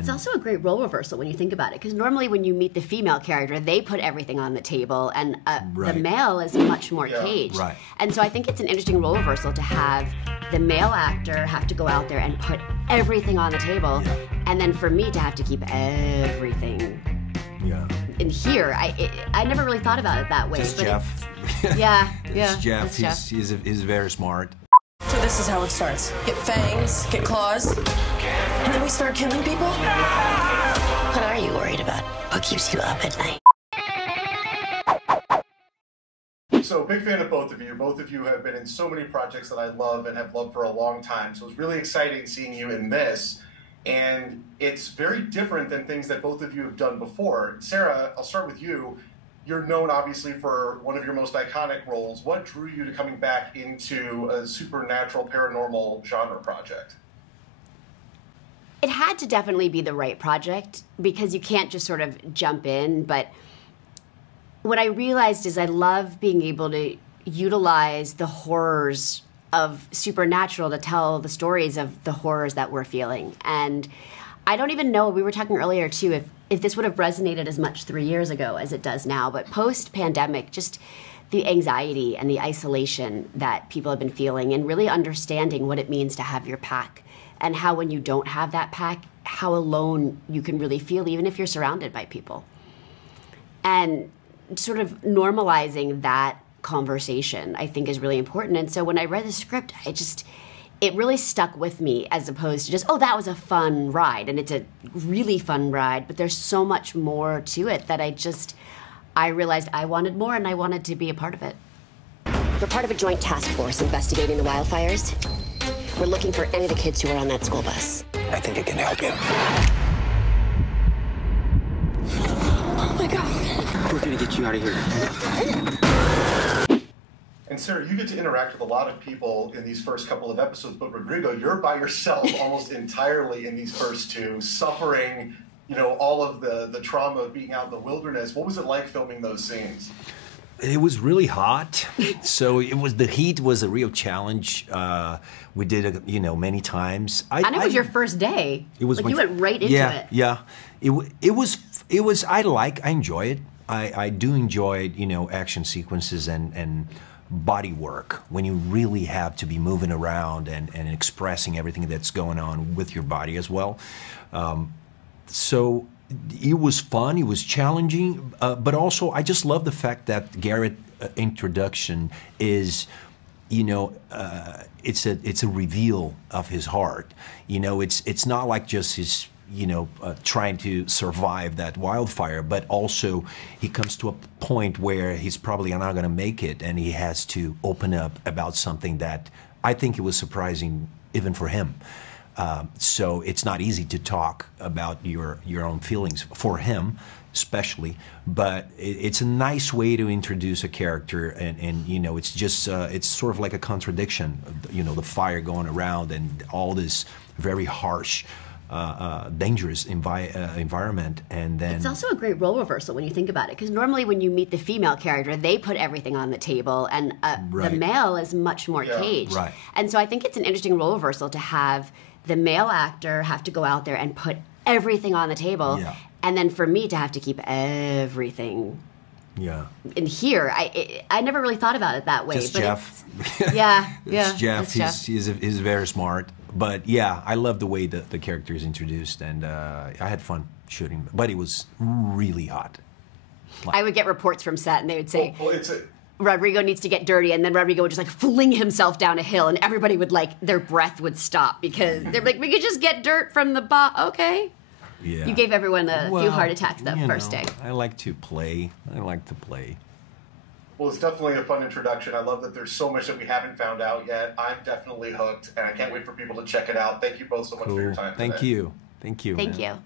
It's also a great role reversal when you think about it, because normally when you meet the female character, they put everything on the table, and the male is much more caged. Right. And so I think it's an interesting role reversal to have the male actor have to go out there and put everything on the table, and then for me to have to keep everything in here. I never really thought about it that way. Just but Jeff. It's Jeff. Jeff. He's very smart. So this is how it starts. Get fangs, get claws, and then we start killing people? What are you worried about? What keeps you up at night? So, big fan of both of you. Both of you have been in so many projects that I love and have loved for a long time. So it's really exciting seeing you in this. And it's very different than things that both of you have done before. Sarah, I'll start with you. You're known, obviously, for one of your most iconic roles. What drew you to coming back into a supernatural, paranormal genre project? It had to definitely be the right project, because you can't just sort of jump in. But what I realized is I love being able to utilize the horrors of supernatural to tell the stories of the horrors that we're feeling. And I don't even know, we were talking earlier too, if this would have resonated as much 3 years ago as it does now. But post-pandemic, just the anxiety and the isolation that people have been feeling, and really understanding what it means to have your pack, and how when you don't have that pack, how alone you can really feel, even if you're surrounded by people. And sort of normalizing that conversation, I think, is really important. And so when I read the script, it really stuck with me, as opposed to just, oh, that was a fun ride. And it's a really fun ride, but there's so much more to it that I realized I wanted more, and I wanted to be a part of it. We're part of a joint task force investigating the wildfires. We're looking for any of the kids who were on that school bus. I think I can help you. Oh my God. We're gonna get you out of here. And Sarah, you get to interact with a lot of people in these first couple of episodes, but Rodrigo, you're by yourself almost entirely in these first two, suffering, all of the trauma of being out in the wilderness. What was it like filming those scenes? It was really hot, so the heat was a real challenge. We did it, many times. And it was your first day. It was you went right into it. Yeah. It was. I enjoy it. I do enjoy action sequences and body work, when you really have to be moving around and expressing everything that's going on with your body as well. So it was fun, it was challenging, but also I just love the fact that Garrett introduction is, it's a reveal of his heart. It's not like just his trying to survive that wildfire, but also he comes to a point where he's probably not going to make it, and he has to open up about something that I think it was surprising even for him. So it's not easy to talk about your own feelings for him, especially, but it's a nice way to introduce a character, and it's just it's sort of like a contradiction, the fire going around and all this very harsh, dangerous environment, and then it's also a great role reversal when you think about it, because normally when you meet the female character, they put everything on the table, and the male is much more caged. Right. And so I think it's an interesting role reversal to have the male actor have to go out there and put everything on the table, and then for me to have to keep everything in here. I never really thought about it that way. Just but Jeff. It's Jeff. He's very smart. But yeah, I love the way the character is introduced, and I had fun shooting. But it was really hot. I would get reports from set, and they would say, Rodrigo needs to get dirty, and then Rodrigo would just fling himself down a hill, and everybody would their breath would stop, because they're like, we could just get dirt from the okay. Yeah. You gave everyone a few heart attacks that first day. I like to play. Well, it's definitely a fun introduction. I love that there's so much that we haven't found out yet. I'm definitely hooked, and I can't wait for people to check it out. Thank you both so much for your time today. Thank you. Thank man.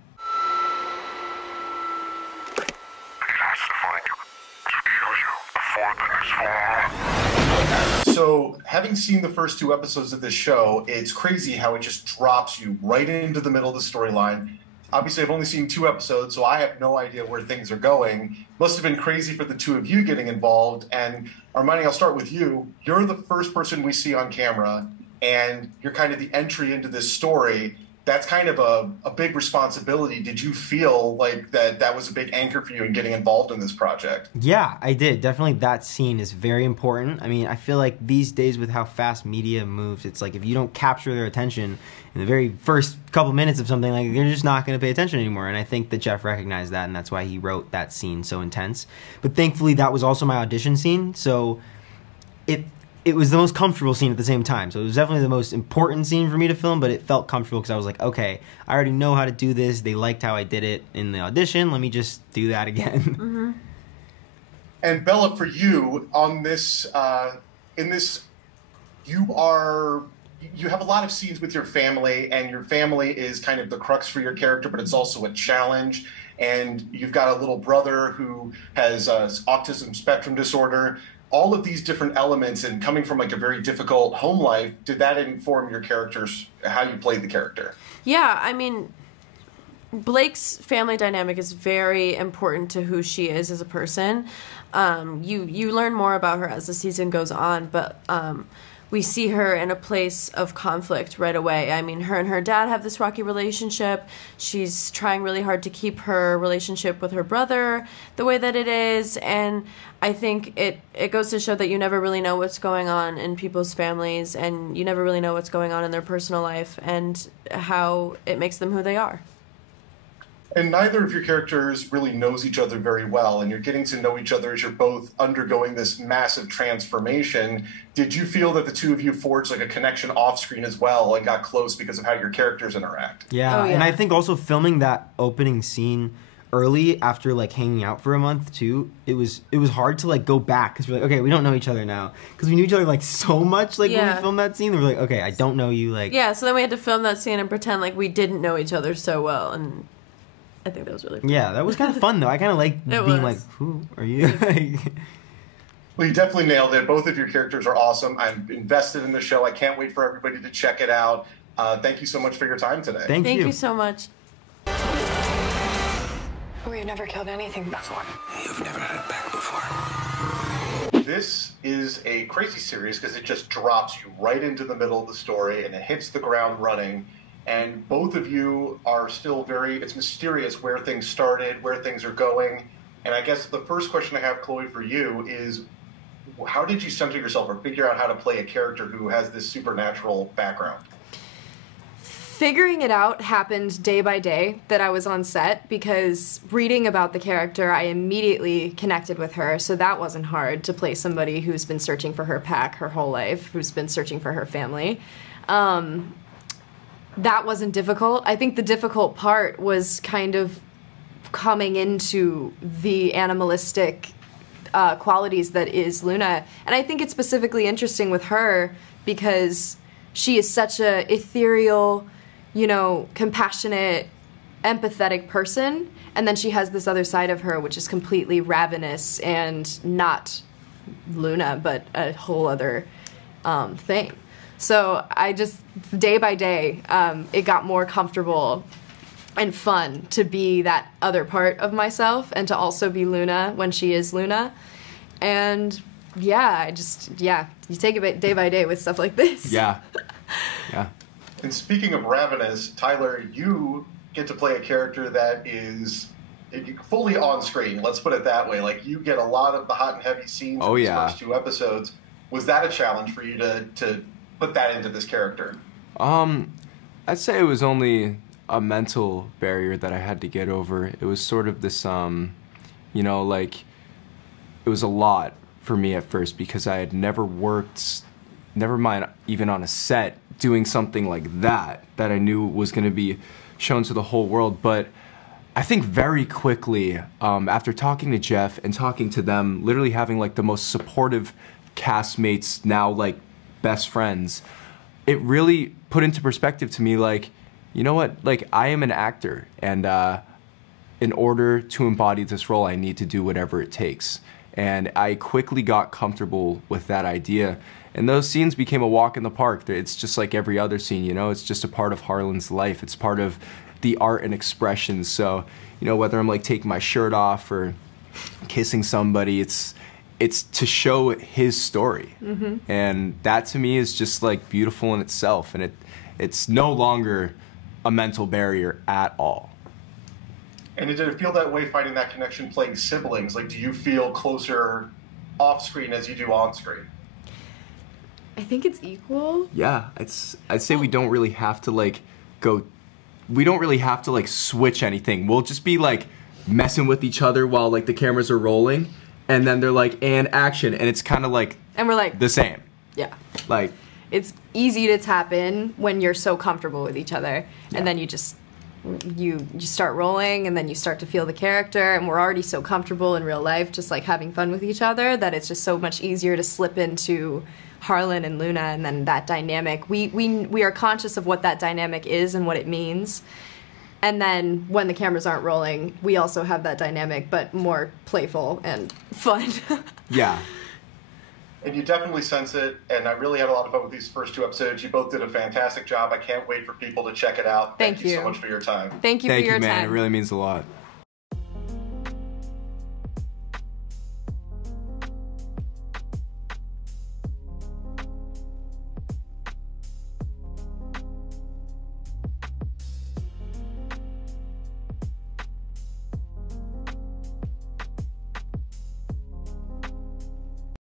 you. So, having seen the first two episodes of this show, it's crazy how it just drops you right into the middle of the storyline. Obviously, I've only seen 2 episodes, so I have no idea where things are going. Must have been crazy for the two of you getting involved. And Armani, I'll start with you. You're the first person we see on camera, and you're kind of the entry into this story. that's kind of a big responsibility. Did you feel like that was a big anchor for you in getting involved in this project? Yeah, I did. Definitely that scene is very important. I mean, I feel like these days with how fast media moves, it's like if you don't capture their attention in the very first couple minutes of something, like they're just not going to pay attention anymore. And I think that Jeff recognized that, and that's why he wrote that scene so intense. But thankfully, that was also my audition scene, so it was the most comfortable scene at the same time. So it was definitely the most important scene for me to film, but it felt comfortable because I was like, okay, I already know how to do this. They liked how I did it in the audition. Let me just do that again. Mm-hmm. And Bella, for you, on this, in this, you have a lot of scenes with your family, and your family is kind of the crux for your character, but it's also a challenge. And you've got a little brother who has autism spectrum disorder. All of these different elements, and coming from like a very difficult home life, did that inform your characters, how you played the character? Yeah, I mean, Blake's family dynamic is very important to who she is as a person. You learn more about her as the season goes on, but we see her in a place of conflict right away. I mean, her and her dad have this rocky relationship. She's trying really hard to keep her relationship with her brother the way that it is, and I think it goes to show that you never really know what's going on in people's families, and you never really know what's going on in their personal life and how it makes them who they are. And neither of your characters really knows each other very well, and you're getting to know each other as you're both undergoing this massive transformation. Did you feel that the two of you forged like a connection off screen as well and got close because of how your characters interact? Yeah, Oh, yeah. And I think also filming that opening scene early after like hanging out for a month too, it was hard to like go back because we're like, okay, we don't know each other now because we knew each other like so much like when Yeah. we filmed that scene. We're like, okay, I don't know you like. Yeah, so then we had to film that scene and pretend like we didn't know each other so well, and I think that was really fun. Yeah, that was kind of fun though. I kind of like being was. like, who are you? Well, you definitely nailed it. Both of your characters are awesome. I'm invested in the show. I can't wait for everybody to check it out. Thank you so much for your time today. Thank Thank you. you so much. We've never killed anything before. You've never had it back before. This is a crazy series because it just drops you right into the middle of the story and it hits the ground running. And both of you are still it's mysterious where things started, where things are going. And I guess the first question I have, Chloe, for you is, how did you center yourself or figure out how to play a character who has this supernatural background? Figuring it out happened day by day that I was on set, because reading about the character, I immediately connected with her, so that wasn't hard to play somebody who's been searching for her pack her whole life, who's been searching for her family. That wasn't difficult. I think the difficult part was kind of coming into the animalistic qualities that is Luna. And I think it's specifically interesting with her because she is such a ethereal, compassionate, empathetic person, and then she has this other side of her which is completely ravenous and not Luna, but a whole other thing. So I just, day by day, it got more comfortable and fun to be that other part of myself and to also be Luna when she is Luna. And yeah, you take it day by day with stuff like this. Yeah. And speaking of ravenous, Tyler, you get to play a character that is fully on screen. Let's put it that way. Like, you get a lot of the hot and heavy scenes in these first 2 episodes. Was that a challenge for you to put that into this character? I'd say it was only a mental barrier that I had to get over. It was sort of this, it was a lot for me at first because I had never worked, never mind even on a set, doing something like that I knew was going to be shown to the whole world. But I think very quickly, after talking to Jeff and talking to them, literally having like the most supportive castmates, now like best friends, it really put into perspective to me, like, you know what, like, I am an actor, and in order to embody this role, I need to do whatever it takes. And I quickly got comfortable with that idea. And those scenes became a walk in the park. It's just like every other scene, it's just a part of Harlan's life. It's part of the art and expression. So, whether I'm like taking my shirt off or kissing somebody, it's to show his story. And that to me is just like beautiful in itself. And it's no longer a mental barrier at all. And did it feel that way finding that connection playing siblings? Like, do you feel closer off screen as you do on screen? I think it's equal. Yeah, I'd say we don't really have to like we don't really have to like switch anything. We'll just be like messing with each other while like the cameras are rolling, and then they're like, and action, and it's kind of like, and we're like the same. Yeah. Like, it's easy to tap in when you're so comfortable with each other, and then you just you start rolling, and then you start to feel the character, and we're already so comfortable in real life just like having fun with each other that it's just so much easier to slip into Harlan and Luna, and then that dynamic. We are conscious of what that dynamic is and what it means. And then when the cameras aren't rolling, we also have that dynamic, but more playful and fun. Yeah. And you definitely sense it, and I really had a lot of fun with these first 2 episodes. You both did a fantastic job. I can't wait for people to check it out. Thank you so much for your time. Thank you for your man. time. It really means a lot.